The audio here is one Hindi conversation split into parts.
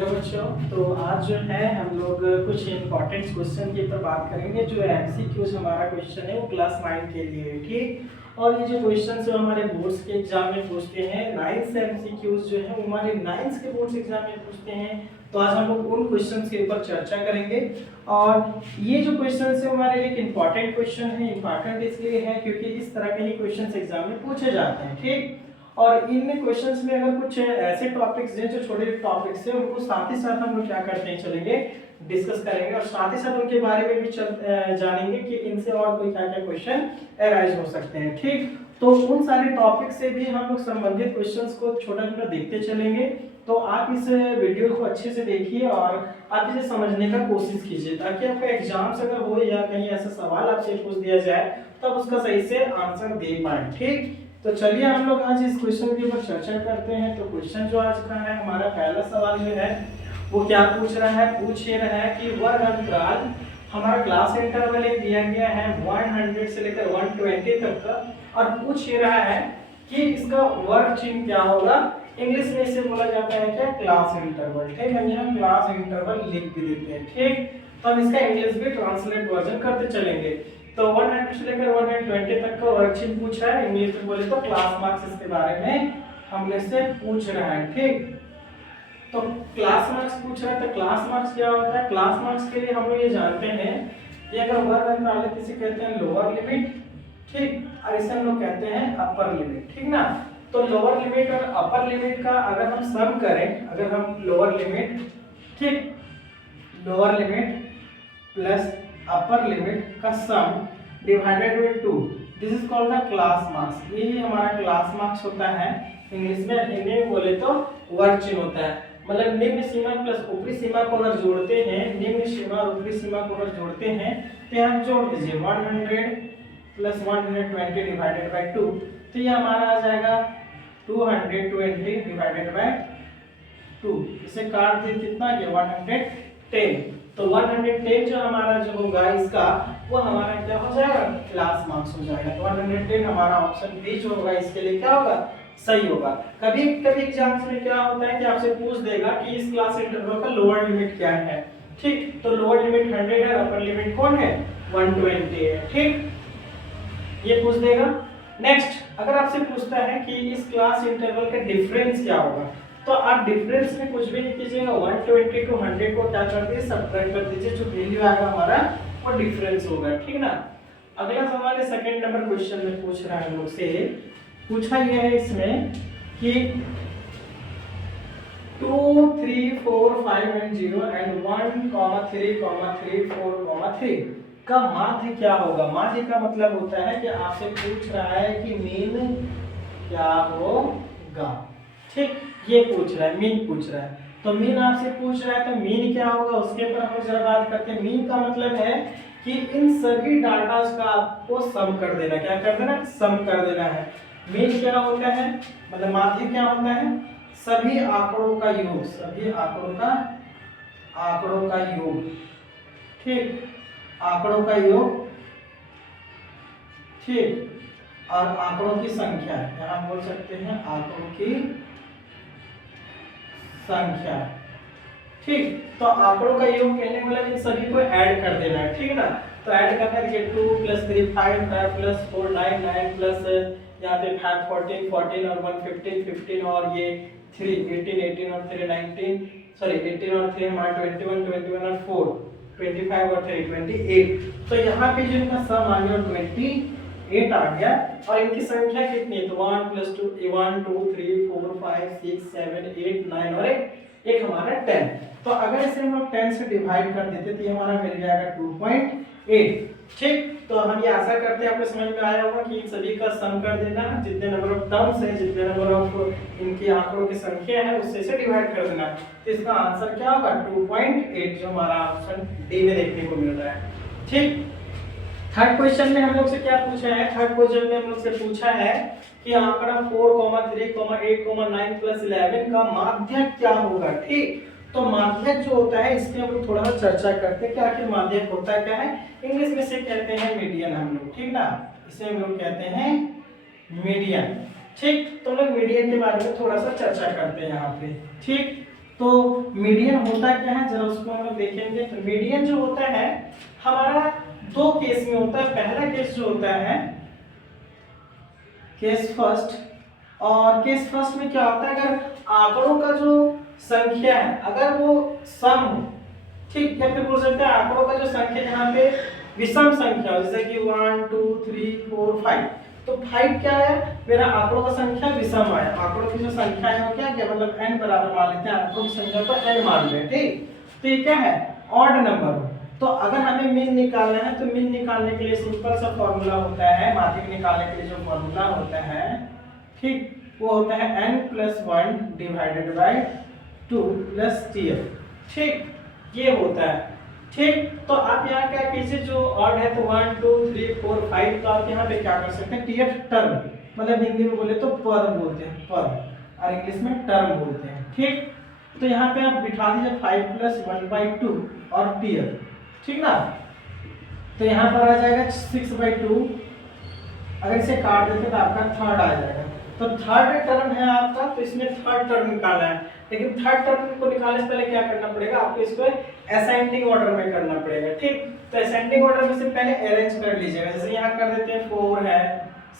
हेलो बच्चों। तो आज जो है हम लोग कुछ इम्पोर्टेंट क्वेश्चन के ऊपर बात करेंगे। जो एमसीक्यूज हमारा क्वेश्चन है वो क्लास 9 के लिए है, ठीक। और ये जो क्वेश्चन जो हमारे बोर्ड्स के एग्जाम में पूछते हैं, 9th से एमसीक्यूज जो है वो हमारे 9th के बोर्ड्स एग्जाम में पूछते हैं। तो आज हम लोग उन क्वेश्चंस के ऊपर चर्चा करेंगे। और ये जो क्वेश्चन है हमारे लिए एक इम्पॉर्टेंट क्वेश्चन है। इम्पॉर्टेंट इसलिए है क्योंकि इस तरह के ही क्वेश्चन एग्जाम में पूछे जाते हैं, ठीक। और इन क्वेश्चंस में अगर कुछ ऐसे टॉपिक्स हैं जो छोटे टॉपिक्स हैं, उनको साथ ही साथ हम लोग क्या करते हैं चलेंगे डिस्कस करेंगे और साथ ही साथ उनके बारे में भी जानेंगे कि इनसे और कोई क्या क्या क्वेश्चन अराइज हो सकते हैं, ठीक। तो उन सारे टॉपिक से भी हम लोग संबंधित क्वेश्चंस को छोटा छोटा देखते चलेंगे। तो आप इस वीडियो को अच्छे से देखिए और आप इसे समझने का कोशिश कीजिए, ताकि आपका एग्जाम्स अगर हो या कहीं ऐसा सवाल आपसे पूछ दिया जाए तब उसका सही से आंसर दे पाए, ठीक। तो चलिए हम लोग आज इस क्वेश्चन के ऊपर चर्चा करते हैं। तो क्वेश्चन जो आज का है, हमारा पहला सवाल जो है वो क्या पूछ रहा है, पूछ ये रहा है कि वर्ग अंतराल, हमारा क्लास इंटरवल एक दिया गया है 100 से लेकर 120 तक का, और पूछ ये रहा है कि इसका वर्ग चिन्ह क्या होगा। इंग्लिश में इसे बोला जाता है क्या, क्लास इंटरवल, ठीक। हम यहाँ क्लास इंटरवल लिख भी देते हैं, ठीक। तो हम इसका इंग्लिश भी ट्रांसलेट वर्जन करते चलेंगे। तो 100 से लेकर 120 तक का वर्ग चिन्ह पूछ रहा है। इंग्लिश में बोले तो क्लास मार्क्स इसके बारे में हमने से पूछ रहा है, ठीक। तो क्लास मार्क्स पूछ रहा है, तो क्लास मार्क्स क्या होता है। क्लास मार्क्स के लिए हम लोग ये जानते हैं कि अगर वर्ग अंतराल है तो इसे कहते हैं लोअर लिमिट, ठीक, और इसे हम लोग कहते हैं अपर लिमिट, ठीक ना। तो लोअर लिमिट और अपर लिमिट का अगर हम सम करें, अगर हम लोअर लिमिट, ठीक, lower limit plus upper limit का sum divided by 2, this is called the class marks. ये हमारा क्लास मार्क्स होता है। इंग्लिश में हिंदी में बोले तो वर्ग चिन्ह होता है। मतलब निम्न सीमा प्लस ऊपरी सीमा को अगर जोड़ते हैं, निम्न सीमा और ऊपरी सीमा को अगर जोड़ते हैं तो यहाँ जोड़ दीजिए 100 प्लस 120 डिवाइडेड बाय 2, तो ये हमारा आ जाएगा 220 डिवाइडेड बाय 2। इसे काट दे कितना, ये 110। तो 110 जो हमारा जो होगा इसका, वो हमारा क्या हो जाएगा, क्लास मार्क्स हो जाएगा। तो 110 हमारा ऑप्शन बी जो होगा इसके लिए क्या होगा, सही होगा। कभी कभी एग्जाम्स में क्या होता है कि आपसे पूछ देगा कि इस क्लास इंटरवल का लोअर लिमिट क्या है, ठीक। तो लोअर लिमिट 100 है, अपर लिमिट कौन है, 120 है, ठीक, ये पूछ देगा। नेक्स्ट अगर आपसे पूछता है कि इस क्लास इंटरवल का डिफरेंस क्या होगा, तो आप डिफरेंस में कुछ भी नहीं कीजिएगा, 120 टू 100 को क्या कर दीजिए, सब्ट्रैक्ट कर दीजिए, जो वैल्यू आएगा हमारा वो डिफरेंस होगा, ठीक ना। अगला सवाल है सेकंड नंबर क्वेश्चन में पूछ रहा है हम लोग से, पूछा यह है इसमें कि 2 3 4 5 एंड 0 एंड 1 3 3 4 3 का माध्य क्या होगा। माध्य का मतलब होता है कि आपसे पूछ रहा है कि मीन क्या होगा, ठीक, ये पूछ रहा है, मीन पूछ रहा है। तो मीन आपसे पूछ रहा है तो मीन क्या होगा उसके ऊपर हम जरा बात करते हैं। मीन का मतलब है कि इन सभी डाटा का आपको सम कर देना, क्या कर देना, सम कर देना है। मीन क्या होता है, मतलब माध्य क्या होता है, सभी आंकड़ों का योग, सभी आंकड़ों का योग, ठीक, आंकड़ों का योग, ठीक, और आंकड़ों की संख्या, यहाँ बोल सकते हैं आंकड़ों की संख्या, ठीक। तो आंकड़ों का योग कहने मतलब इन सभी को ऐड कर देना है, ठीक ना। तो ऐड करना है 2 + 3 5 5 + 4 9 9 प्लस यहाँ पे 5 14 14 और 1 15 15 और ये 3 18 18 और 3 19, सॉरी 18 और 3 हमारा 21 21 और 4 25 और 3 28। तो यहाँ पे जो इनका सम आ गया 28 आ गया, और इनकी संख्या कितनी है, तो 1 + 2 1 2 3 4 5 6 7 8 9 और एक हमारा 10। तो अगर इसे हम लोग 10 से डिवाइड कर देते तो ये हमारा मिल जाएगा 2.8, ठीक। तो हम ये आशा करते हैं आपको समझ में आया होगा कि इन सभी का सम कर देना, जितने नंबर ऑफ टर्म्स है, जितने नंबर ऑफ इनकी आंकड़ों की संख्या है उससे से डिवाइड कर देना। तो इसका आंसर क्या होगा 2.8, जो हमारा ऑप्शन डी में देखने को मिल रहा है, ठीक। थर्ड क्वेश्चन में हम लोग से क्या पूछा है, थर्ड क्वेश्चन में हम लोग से पूछा है कि आंकड़ा 4, 3, 8, 9 + 11 का माध्य क्या होगा, ठीक। तो माध्यक जो होता है इसमें हम लोग थोड़ा सा चर्चा करते हैं कि आखिर माध्यक होता क्या है। इंग्लिश में से कहते हैं मीडियन हम लोग, ठीक ना, इसे हम लोग कहते हैं मीडियन, ठीक। तो हम लोग मीडियन के बारे में थोड़ा सा चर्चा करते हैं यहाँ पे, ठीक। तो मीडियन होता क्या है, जरा उसको हम लोग देखेंगे। तो मीडियन जो होता है हमारा दो केस में होता है। पहला केस जो होता है केस फर्स्ट, और केस फर्स्ट में क्या होता है, अगर आंकड़ों का जो संख्या है अगर वो सम हो, ठीक, या फिर बोल सकते हैं आंकड़ों का जो संख्या यहाँ पे विषम संख्या हो, जैसे कि 1 2 3 4 5, तो 5 क्या है, मेरा आंकड़ों का संख्या विषम आया। आंकड़ों की जो संख्या है वो क्या मतलब n बराबर मान लेते हैं, आंकड़ों की संख्या को n मान लें, ठीक। तो ये क्या है, ऑड नंबर हो। तो अगर हमें मीन निकालना है तो मीन निकालने के लिए सिंपल सा फॉर्मूला होता है, माध्यिक निकालने के लिए जो फॉर्मूला होता है, ठीक, वो होता है n + 1 डिवाइडेड बाय 2 + TF, ठीक, ये होता है, ठीक। तो आप यहाँ क्या कीजिए, जो ऑड है तो 1 2 3 4 5, तो आप यहाँ पे क्या कर सकते हैं, TF टर्म, मतलब हिंदी में बोले तो पर बोलते हैं, पर, और इंग्लिश में टर्म बोलते हैं, ठीक। तो यहाँ पे आप बिठा दीजिए 5 + 1/2 और TF, ठीक ना। तो यहाँ पर आ जाएगा 6/2, अगर इसे काट देते तो आपका थर्ड आ जाएगा। तो थर्ड टर्म है आपका, तो इसमें थर्ड टर्म निकालना है, लेकिन थर्ड टर्म को निकालने से पहले क्या करना पड़ेगा, आपको इसको असेंडिंग ऑर्डर में करना पड़ेगा, ठीक। तो असेंडिंग ऑर्डर में से पहले अरेंज कर लीजिएगा, जैसे यहाँ कर देते हैं 4 है,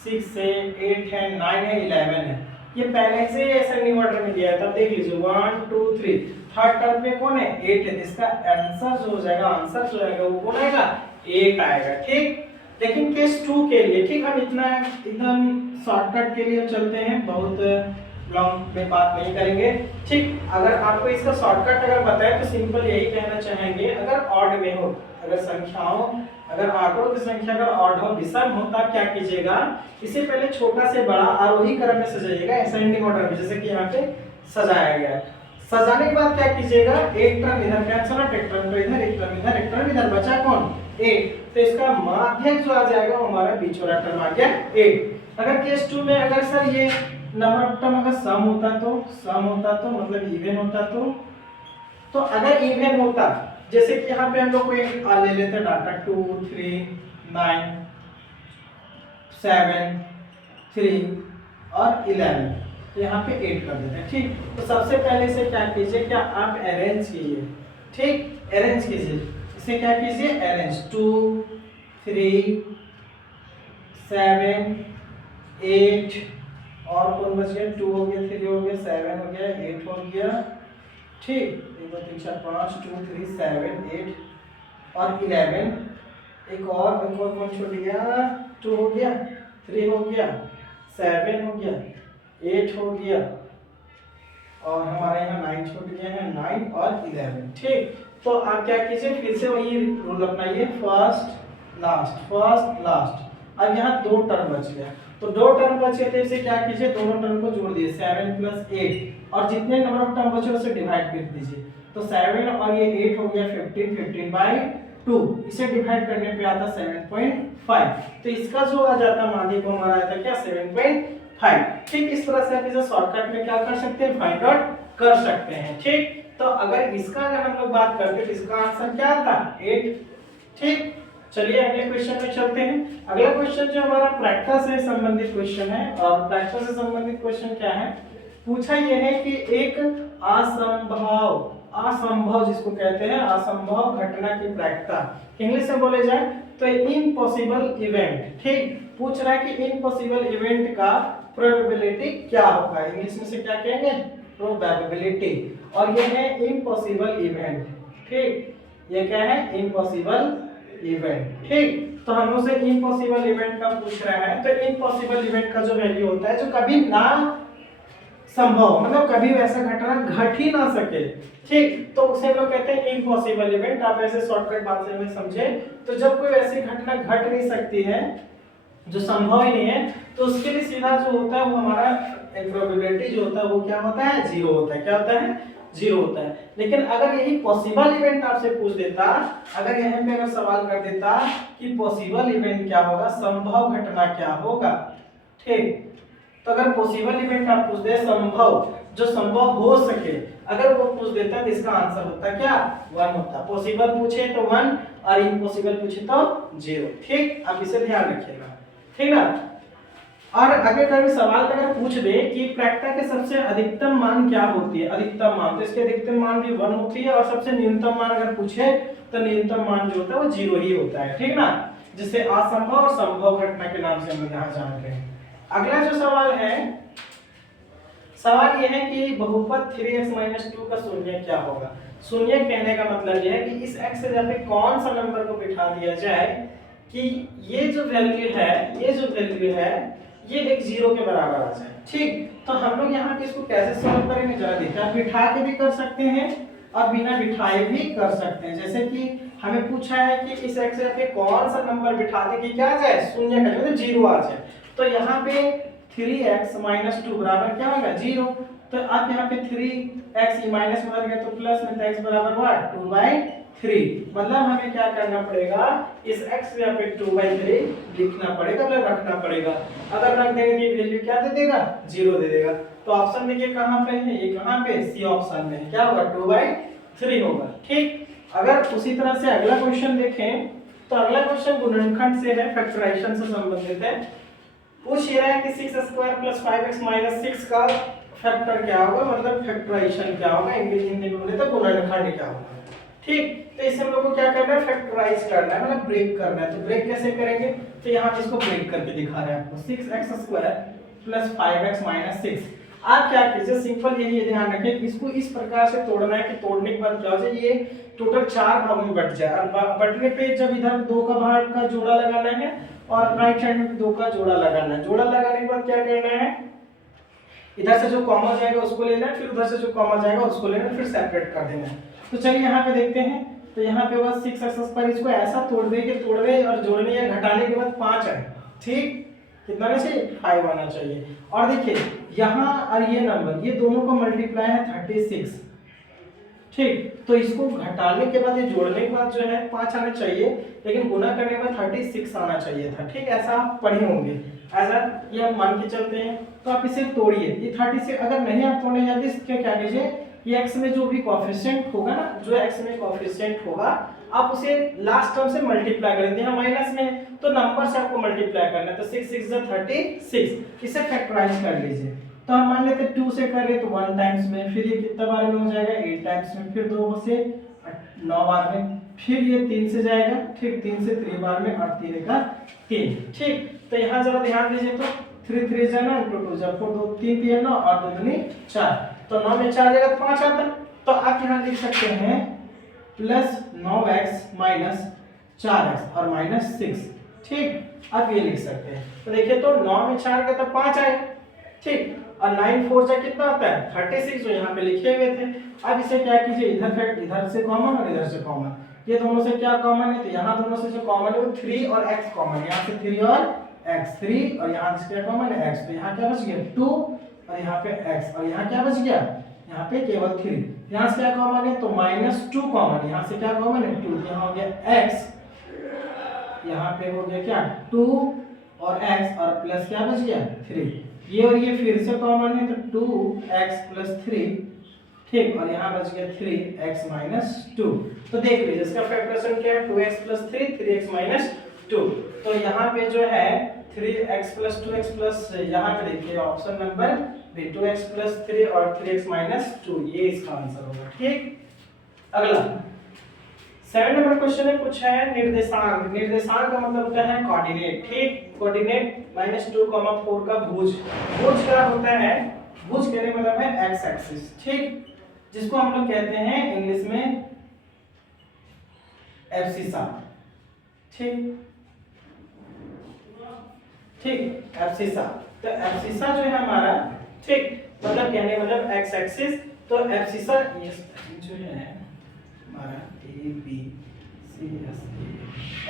6 है, 8 है, 9 है, 11 है, ये पहले से असेंडिंग ऑर्डर में दिया है। तब देख लीजिए 1 2 3, थर्ड टर्म में कौन है, 8 है, इसका आंसर जो हो जाएगा, आंसर जो आएगा वो कौन आएगा, 8 आएगा, ठीक। लेकिन केस 2 के लिए, ठीक, हम इतना एकदम शॉर्टकट के लिए चलते हैं, बहुत लॉन्ग में बात नहीं करेंगे, ठीक। अगर आपको इसका शॉर्टकट अगर बताए तो सिंपल यही कहना चाहेंगे, अगर ऑड में हो, अगर संख्याओं, अगर आंकड़ों की संख्या अगर ऑड हो, विषम हो, तब क्या कीजिएगा, इसे पहले छोटा से बड़ा आरोही क्रम में सजाइएगा, असेंडिंग ऑर्डर में, जैसे कि यहाँ पे सजाया गया है। सजाने के बाद क्या कीजिएगा, एक टर्म इधर कैंसिल आउट, एक टर्म तो इधर, एक टर्म इधर, एक टर्म इधर, बचा कौन, 8। तो इसका माध्यक जो आ जाएगा वो हमारा बीच वाला टर्म आ गया 8। अगर केस 2 में अगर सर ये नंबर ऑफ टर्म अगर सम होता तो मतलब इवन होता तो अगर इवन होता, जैसे कि यहाँ पे हम लोग को एक ले लेते हैं डाटा 2 3 9 7 3 और 11, तो यहाँ पे 8 कर देते हैं, ठीक। तो सबसे पहले से क्या कीजिए, क्या आप अरेंज कीजिए, ठीक, अरेंज कीजिए, इसे क्या कीजिए, अरेंज 2 3 7 8, और कौन बच गया, 2 हो गया, 3 हो गया, 7 हो गया, 8 हो गया, ठीक। 1 2 3 4 5 2 3 7 8 और 11, एक और कौन छूट गया, 2 हो गया, 3 हो गया, 7 हो गया, 8 हो गया, और हमारे यहाँ 9 छूट गया है, 9 और 11, ठीक। तो आप क्या कीजिए, फिर से वही रूल अपनाइए, फर्स्ट लास्ट। अब यहाँ 2 टर्म बच गया, तो 2 टर्म बच गए, तो इसे क्या कीजिए, दोनों टर्म को जोड़ दिए, 7 + 8, और जितने नंबर ऑफ टर्म बचे उसे डिवाइड कर दीजिए। तो 7 और ये 8 हो गया 15/2, इसे डिवाइड करने पे आता 7.5, तो इसका जो आ जाता माध्यक को हमारा आता क्या, 7.5, ठीक। इस तरह से आप इसे शॉर्टकट में क्या कर सकते हैं, फाइंड आउट कर सकते हैं, ठीक। तो अगर इसका अगर हम लोग बात करते हैं तो इसका आंसर क्या आता, 8, ठीक। चलिए अगले क्वेश्चन में चलते हैं। अगला क्वेश्चन जो हमारा प्रैक्टिस से संबंधित क्वेश्चन है, और प्रैक्टिस से संबंधित क्वेश्चन क्या है, पूछा यह है कि एक असंभव जिसको कहते हैं असंभव घटना की प्रायिकता, इंग्लिश में बोले जाए तो इम्पॉसिबल इवेंट, ठीक। पूछ रहा है कि इम्पॉसिबल इवेंट का प्रोबेबिलिटी क्या होगा, इंग्लिश में से क्या कहेंगे, प्रोबेबिलिटी, और ये है इम्पॉसिबल इवेंट, ठीक। ये क्या है, इम्पॉसिबल इवेंट, ठीक। तो हम लोग से इम्पॉसिबल इवेंट का पूछ रहा है, तो इम्पॉसिबल इवेंट का जो वैल्यू होता है, जो कभी ना संभव, मतलब कभी वैसा घटना घट ही ना सके, ठीक, तो उसे हम लोग कहते हैं इम्पॉसिबल इवेंट। आप ऐसे शॉर्टकट बात से हमें समझे, तो जब कोई ऐसी घटना घट नहीं सकती है जो संभव ही नहीं है, तो उसके लिए सीधा जो होता है वो हमारा प्रोबेबिलिटी जो होता है वो क्या होता है, 0 होता है। क्या होता है, 0 होता है। लेकिन अगर यही पॉसिबल इवेंट आपसे पूछ देता, अगर यहाँ पे अगर सवाल कर देता कि पॉसिबल इवेंट क्या होगा, संभव घटना क्या होगा, ठीक, तो अगर पॉसिबल इवेंट आप पूछ दे, संभव जो संभव हो सके, अगर वो पूछ देता तो इसका आंसर होता क्या, 1 होता। पॉसिबल पूछे तो 1 और इम्पॉसिबल पूछे तो 0, ठीक। आप इसे ध्यान रखिएगा, ठीक ना। और अगर कभी सवाल में अगर पूछ दे कि प्रैक्टा के सबसे अधिकतम मान क्या होती है, अधिकतम मान, तो इसके अधिकतम मान भी 1 होती है और सबसे न्यूनतम मान अगर पूछे तो न्यूनतम मान जो होता है वो 0 ही होता है, ठीक ना, जिसे असंभव और संभव घटना के नाम से हम यहाँ जानते हैं। अगला जो सवाल है, सवाल यह है कि बहुपद 3x - 2 का शून्य क्या होगा। शून्य कहने का मतलब यह है कि इस x से जहाँ पे कौन सा नंबर को बिठा दिया जाए कि ये जो वैल्यू है ये एक 0 के बराबर आ जाए, ठीक। तो हम लोग यहाँ पे इसको कैसे सॉल्व करेंगे जरा देखिए, आप बिठा के भी कर सकते हैं और बिना बिठाए भी कर सकते हैं। जैसे कि हमें पूछा है कि इस x पे कौन सा नंबर बिठा दे कि क्या आ जाए, शून्य का मतलब 0 आ जाए। तो यहाँ पे 3x - 2 बराबर क्या होगा, 0। तो आप यहाँ पे 3x माइनस बदल गया तो प्लस में, तो x बराबर व्हाट, 2/3। मतलब हमें क्या करना पड़ेगा, इस x यहाँ पे 2/3 लिखना पड़ेगा, मतलब रखना पड़ेगा। अगर रख देंगे तो ये वैल्यू क्या दे देगा, 0 दे देगा। तो ऑप्शन देखिए कहाँ पे है, ये कहाँ पे, सी ऑप्शन में क्या होगा, 2/3 होगा, ठीक। अगर उसी तरह से अगला क्वेश्चन देखें तो अगला क्वेश्चन गुणनखंड से है, फैक्टराइजेशन से संबंधित है। पूछ ये रहा है कि 6² + 5x - 6 का फैक्टर क्या होगा, मतलब फैक्टराइजेशन क्या होगा, इंग्लिश हिंदी में बोले तो गुणनखंड क्या होगा, ठीक। तो इसे हम लोग को क्या करना है, फैक्टराइज करना है, मतलब ब्रेक करना है। तो ब्रेक कैसे करेंगे, तो यहाँ इसको ब्रेक करके दिखा रहे हैं आपको, 6x² + 5x - 6। आप क्या कीजिए, सिंपल यही ध्यान रखें, इसको इस प्रकार से तोड़ना है कि तोड़ने के बाद क्या हो जाए, ये टोटल 4 भागों में बट जाए। और बटने पे जब इधर 2 का भाग का जोड़ा लगाना है और राइट साइड में 2 का जोड़ा लगाना है। जोड़ा लगाने के बाद क्या करना है, इधर से जो कॉमन जाएगा उसको लेना है, फिर उधर से जो कॉमन जाएगा उसको लेना है, फिर सेपरेट कर देना है। तो चलिए यहाँ पे देखते हैं। तो यहाँ पे होगा 6x पर, इसको ऐसा तोड़ तोड़ने और जोड़ने या घटाने के बाद 5 है, ठीक। कितना आना चाहिए, 5 आना चाहिए। और देखिए यहाँ और ये नंबर, ये दोनों को मल्टीप्लाई है 36, ठीक। तो इसको घटाने के बाद, ये जोड़ने के बाद जो है 5 आना चाहिए, लेकिन गुना करने के बाद 36 आना चाहिए था, ठीक। ऐसा आप पढ़े होंगे, ऐसा ये हम मान के चलते हैं। तो आप इसे तोड़िए, ये 36 अगर नहीं आप तोड़ने जाते इसके क्या कीजिए, ये x में जो भी कोएफिशिएंट होगा ना, जो x में कोएफिशिएंट होगा आप उसे लास्ट टर्म से मल्टीप्लाई कर देते हैं। माइनस में तो नंबर से आपको मल्टीप्लाई करना है, तो 6 6 36, इसे फैक्टराइज कर लीजिए। तो हम मान लेते 2 से कर रहे तो 1 टाइम्स में, फिर ये कितना बार में हो जाएगा, 8 टाइम्स में, फिर 2 से 9 बार में, फिर ये 3 से जाएगा, ठीक, 3 से 3 बार में, और 3 का 3, ठीक। तो यहाँ जरा ध्यान दीजिए, तो 3 3 जा 9, 2 2 जा 4, 2 3 3 9 और 2 दूनी 4, तो 9 में 4 जाएगा तो 5 आता है। तो आप यहाँ लिख सकते हैं प्लस 9x माइनस 4x और माइनस 6, ठीक। आप ये लिख सकते हैं। तो देखिए तो 9 में 4 का तो 5 आएगा, ठीक। और 9 4 जा कितना आता है, 36, जो यहाँ पे लिखे हुए थे। अब इसे क्या कीजिए, इधर से कॉमन और इधर से कॉमन, ये दोनों से क्या कॉमन है, तो यहाँ दोनों से जो कॉमन है वो 3 और x कॉमन, यहाँ से 3 और x, 3 और यहाँ से क्या कॉमन है, x। तो यहाँ क्या बच गया 2 और यहाँ पे x, और यहाँ क्या बच गया, यहाँ पे केवल 3। यहाँ से क्या कॉमन है, तो -2 कॉमन, यहाँ से क्या कॉमन है 2, यहाँ हो गया x, यहाँ पे हो गया क्या 2 और x, और प्लस क्या बच गया 3। ये और ये फिर से कॉमन है तो 2x + 3, ठीक। और यहाँ बच गया 3x - 2। तो देख लीजिए इसका फैक्टराइजेशन क्या है, 2x + 3 3x - 2। तो यहाँ पे जो है 3x + 2x प्लस, यहाँ पे देखिए ऑप्शन नंबर बी 2x + 3 और 3x - 2, ये इसका आंसर होगा, ठीक। अगला 7 नंबर क्वेश्चन है, कुछ है निर्देशांक। निर्देशांक का मतलब क्या है, कोऑर्डिनेट, ठीक। कोऑर्डिनेट -2, 4 का भुज। भुज क्या होता है, भुज कहने मतलब है एक्स एक्सिस, ठीक, जिसको हम लोग कहते हैं इंग्लिश में एब्सिसा, ठीक, ठीक, एब्सिसा। तो एब्सिसा जो है हमारा, ठीक, मतलब कहने मतलब एक्स एक्सिस। तो एब्सिसा ये जो है हमारा A B C S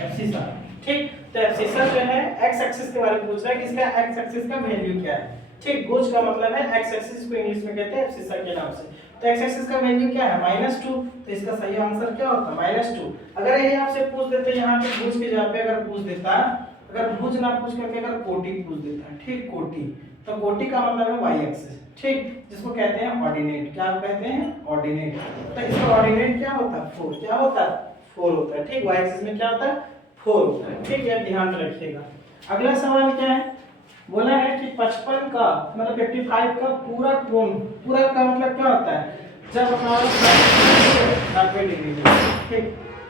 abscissa, ठीक। तो एब्सिसा जो है एक्स एक्सिस के बारे में पूछ रहा है कि इसका एक्स एक्सिस का वैल्यू क्या है, ठीक। भुज का मतलब है एक्स एक्सिस को इंग्लिश में कहते हैं एब्सिसा के नाम से। तो एक्स एक्सिस का वैल्यू क्या है, -2। तो इसका सही आंसर क्या होता है, -2। अगर यही आपसे पूछ देते यहाँ पे भुज के जगह पे अगर पूछ देता, अगर भुज ना पूछ करके अगर कोटि पूछ देता है, ठीक, कोटि, तो कोटि का मतलब है वाई एक्सिस, ठीक, जिसको कहते हैं ऑर्डिनेट। क्या कहते हैं, ऑर्डिनेट। तो इसका ऑर्डिनेट क्या होता है, 4। क्या होता है, 4 होता है, ठीक। वाई एक्सिस में क्या होता है, 4 होता है, ठीक, ये ध्यान रखिएगा। अगला सवाल क्या है, बोला है कि 55 का मतलब 55 का पूरा कोण, पूरा का मतलब क्या होता है, जब हमारा 90 डिग्री हो, ठीक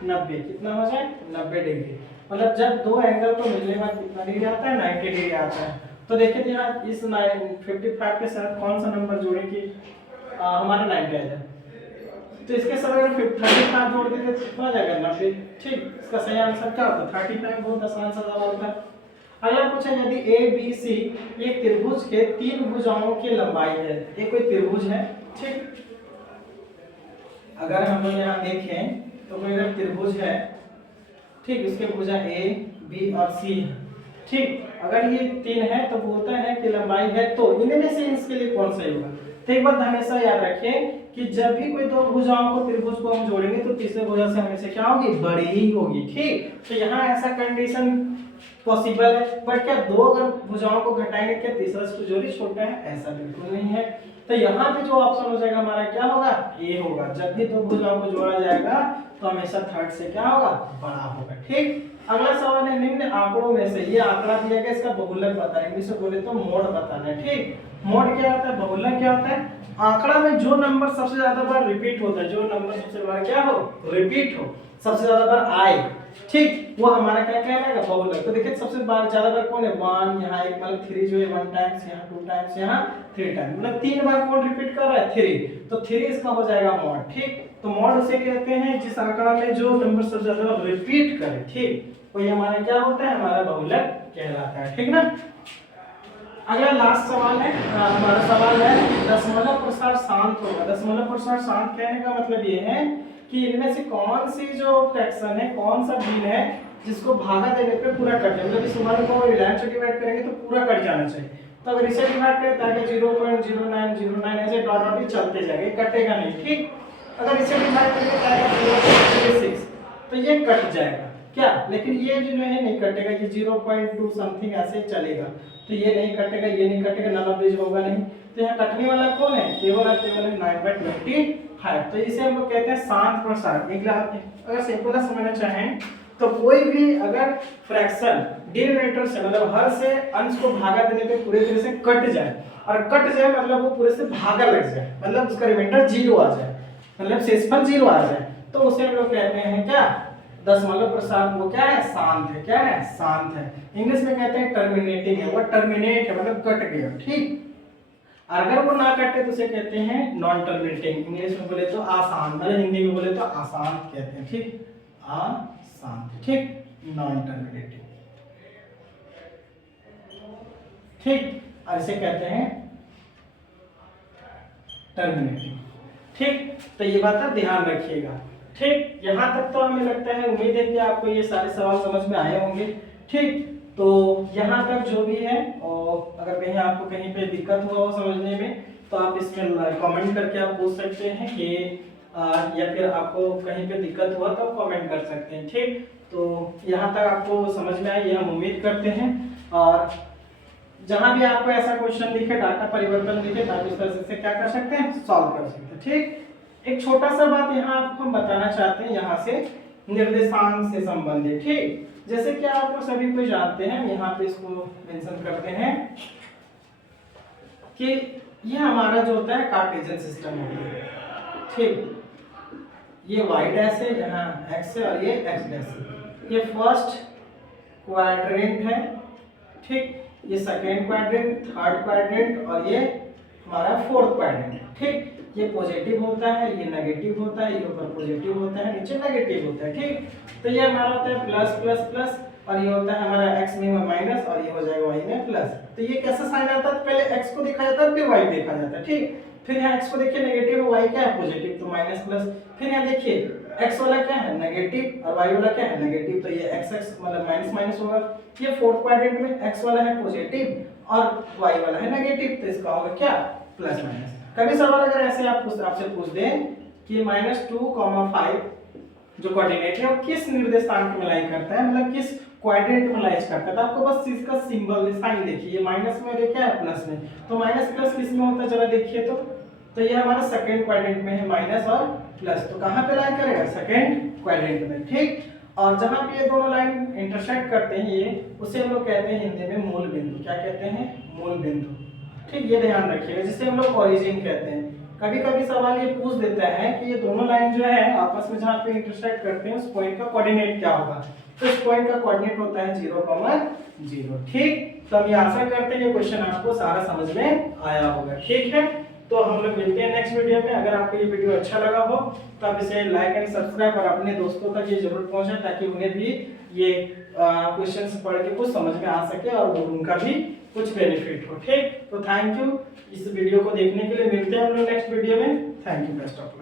90 कितना हो जाए 90 डिग्री, मतलब जब दो एंगल को मिलने के बाद कितना डिग्री आता है 90 डिग्री आता है। तो देखिए यहाँ इस 55 के साथ कौन सा नंबर जोड़े कि हमारा 90 आ जाए, तो इसके साथ अगर 35 जोड़ देंगे तो कितना आ जाएगा 90, ठीक। इसका सही आंसर क्या होता है 35, बहुत आसान सा सवाल होता है। अगला पूछा यदि ए बी सी एक त्रिभुज के 3 भुजाओं की लंबाई है, ये कोई त्रिभुज है, ठीक। अगर हम लोग यहाँ देखें तो कोई अगर त्रिभुज है, ठीक, इसके भुजा ए बी और सी है, ठीक। अगर ये 3 है तो बोलता है कि लंबाई है, तो इनमें से इसके लिए कौन सही होगा। तो एक बात हमेशा याद रखें कि जब भी कोई दो भुजाओं को त्रिभुज को हम जोड़ेंगे तो तीसरे भुजा से हमेशा क्या होगी, बड़ी ही होगी, ठीक। तो यहाँ ऐसा कंडीशन पॉसिबल है, बट क्या दो अगर भुजाओं को घटाएंगे क्या तीसरा से जोड़ी छोटा है, ऐसा बिल्कुल नहीं है। तो यहाँ पे जो ऑप्शन हो जाएगा हमारा क्या होगा, ए होगा। जब भी दो भुजाओं को जोड़ा जाएगा तो हमेशा थर्ड से क्या होगा, बड़ा होगा, ठीक। अगला सवाल है निम्न आंकड़ों में से, ये आंकड़ा दिया गया, इसका बहुलक बताना है, इंग्लिश में बोले तो मोड बताना है, ठीक। मोड क्या होता है, बहुलक क्या होता है, आंकड़ा में जो नंबर सबसे ज्यादा बार रिपीट होता है, जो नंबर सबसे बार क्या हो, रिपीट हो, सबसे ज्यादा बार आए, ठीक, वो हमारा क्या कहलाएगा, बहुलक। तो देखिए सबसे ज्यादा बार कौन है 1, यहाँ एक मतलब 3 जो है 1 टाइम्स, यहाँ 2 टाइम्स, यहाँ 3 टाइम्स, मतलब 3 बार कौन रिपीट कर रहा है 3, तो 3 इसका हो जाएगा मॉड, ठीक। तो मॉड उसे कहते हैं जिस आंकड़ा में जो नंबर सबसे ज्यादा रिपीट करे, ठीक, वही हमारा क्या होता है, हमारा बहुलक कहलाता है, ठीक ना। अगला लास्ट सवाल है, हमारा सवाल है दशमलव प्रसार शांत होगा। दशमलव प्रसार शांत कहने का मतलब ये है कि इनमें से कौन सी जो फ्रैक्शन है, कौन सा भिन्न है जिसको भागा देने पे पूरा कट जाए, मतलब इस वन को रिलायंस से डिवाइड करेंगे तो पूरा कट जाना चाहिए। तो अगर इसे डिवाइड करें ताकि 0.0909 ऐसे डॉट डॉट चलते जाएंगे, कटेगा नहीं, ठीक। अगर इसे डिवाइड करेंगे ताकि 0.36 तो ये कट जाएगा क्या, लेकिन ये जो है नहीं कटेगा, ये 0.2 समथिंग ऐसे चलेगा, तो ये नहीं कटेगा, ये नहीं कटेगा, नल ऑफ दिस होगा नहीं। तो यहाँ कटने वाला कौन है, केवल और केवल 9/25। तो इसे हम लोग कहते हैं शांत प्रसार। अगर सिंपल समझना चाहें तो कोई भी अगर फ्रैक्शन डिनोमिनेटर से मतलब हर से अंश को भागा देने पे पूरे तरह से कट जाए, और कट जाए मतलब वो पूरे से भागा लग जाए, मतलब उसका रिमाइंडर 0 आ जाए, मतलब शेषफल 0 आ जाए, तो उसे हम लोग कहते हैं क्या, दशमलव प्रसार। वो क्या है, शांत है, क्या है, शांत है। इंग्लिश में कहते हैं टर्मिनेटिंग है, वो टर्मिनेट है मतलब कट गया, ठीक। अगर वो ना कटे तो उसे कहते हैं नॉन टर्मिनेटिंग, इंग्लिश में बोले तो आसान, मतलब हिंदी में बोले तो आसान कहते हैं, ठीक, आसान, ठीक, नॉन टर्मिनेटिंग, ठीक। और इसे कहते हैं टर्मिनेटिंग, ठीक। तो ये बात आप ध्यान रखिएगा, ठीक। यहाँ तक तो हमें लगता है, उम्मीद है कि आपको ये सारे सवाल समझ में आए होंगे, ठीक। तो यहाँ तक जो भी है, और अगर कहीं आपको कहीं पे दिक्कत हुआ हो समझने में तो आप इसमें कमेंट करके आप पूछ सकते हैं कि या फिर आपको कहीं पे दिक्कत हुआ तो कमेंट कर सकते हैं, ठीक। तो यहाँ तक आपको समझ में आए ये हम उम्मीद करते हैं, और जहां भी आपको ऐसा क्वेश्चन दिखे, डाटा परिवर्तन दिखे, तो आप इस तरह से क्या कर सकते हैं, सॉल्व कर सकते हैं, ठीक। एक छोटा सा बात यहाँ आपको हम बताना चाहते हैं, यहाँ से निर्देशांक से संबंधित, ठीक। जैसे कि आप लोग सभी को जानते हैं, यहाँ पे इसको मेंशन करते हैं कि ये हमारा जो होता है कार्टेशियन सिस्टम होता है, ठीक। ये y डैश है, यहाँ x है, और ये x डैश है। ये फर्स्ट क्वाड्रेंट है, ठीक। ये सेकेंड क्वाड्रेंट, थर्ड क्वाड्रेंट, और ये हमारा फोर्थ क्वाड्रेंट, ठीक। ये पॉजिटिव होता है, ये नेगेटिव होता है, ये ऊपर पॉजिटिव होता है, नीचे नेगेटिव होता है, ठीक। तो ये हमारा होता है प्लस प्लस प्लस, और ये होता है हमारा x में माइनस, और ये हो जाएगा y में प्लस। तो ये कैसा साइन आता है, पहले x को देखा जाता है फिर y देखा जाता है, ठीक। फिर यहाँ x को देखिए नेगेटिव, y क्या है पॉजिटिव, तो माइनस प्लस। फिर यहाँ देखिए x वाला क्या है नेगेटिव, और y वाला क्या है नेगेटिव, तो ये x x मतलब माइनस माइनस होगा। ये फोर्थ क्वाड्रेंट में x वाला है पॉजिटिव और y वाला है नेगेटिव, तो इसका होगा क्या प्लस माइनस। कभी सवाल अगर ऐसे आपसे पूछ दें कि -2,5 जो कोऑर्डिनेट है वो किस निर्देशांक में लाई करता है, मतलब किस क्वाड्रेंट में लाइज करता है, तो आपको बस इसका सिंबल साइन देखिए, माइनस में देखिए प्लस में, तो माइनस प्लस किस में होता है जरा देखिए। तो ये हमारा सेकंड क्वाड्रेंट में है माइनस और प्लस, तो कहां पे लाई करेगा सेकंड क्वाड्रेंट में, ठीक। और जहाँ पे ये दोनों लाइन इंटरसेक्ट करते हैं ये, उसे हम लोग कहते हैं हिंदी में मूल बिंदु। क्या कहते हैं? मूल बिंदु। ठीक, ये ध्यान रखिएगा, जिसे हम लोग ओरिजिन कहते हैं। कभी कभी सवाल ये पूछ देता है कि ये दोनों लाइन जो है आपस में जहाँ पे इंटरसेक्ट करते हैं उस पॉइंट का कोऑर्डिनेट क्या होगा। तो इस पॉइंट का कोऑर्डिनेट होता है 0,0। ठीक, तो हम ये आशा करते हैं ये क्वेश्चन आपको सारा समझ में आया होगा। ठीक है, तो हम लोग मिलते हैं नेक्स्ट वीडियो में। अगर आपको ये वीडियो अच्छा लगा हो तो आप इसे लाइक एंड सब्सक्राइब और अपने दोस्तों तक ये जरूर पहुंचाएं, ताकि उन्हें भी ये क्वेश्चंस पढ़ के कुछ समझ में आ सके और उनका भी कुछ बेनिफिट हो। ठीक, तो थैंक यू इस वीडियो को देखने के लिए। मिलते हैं हम लोग नेक्स्ट वीडियो में। Thank you, best of luck.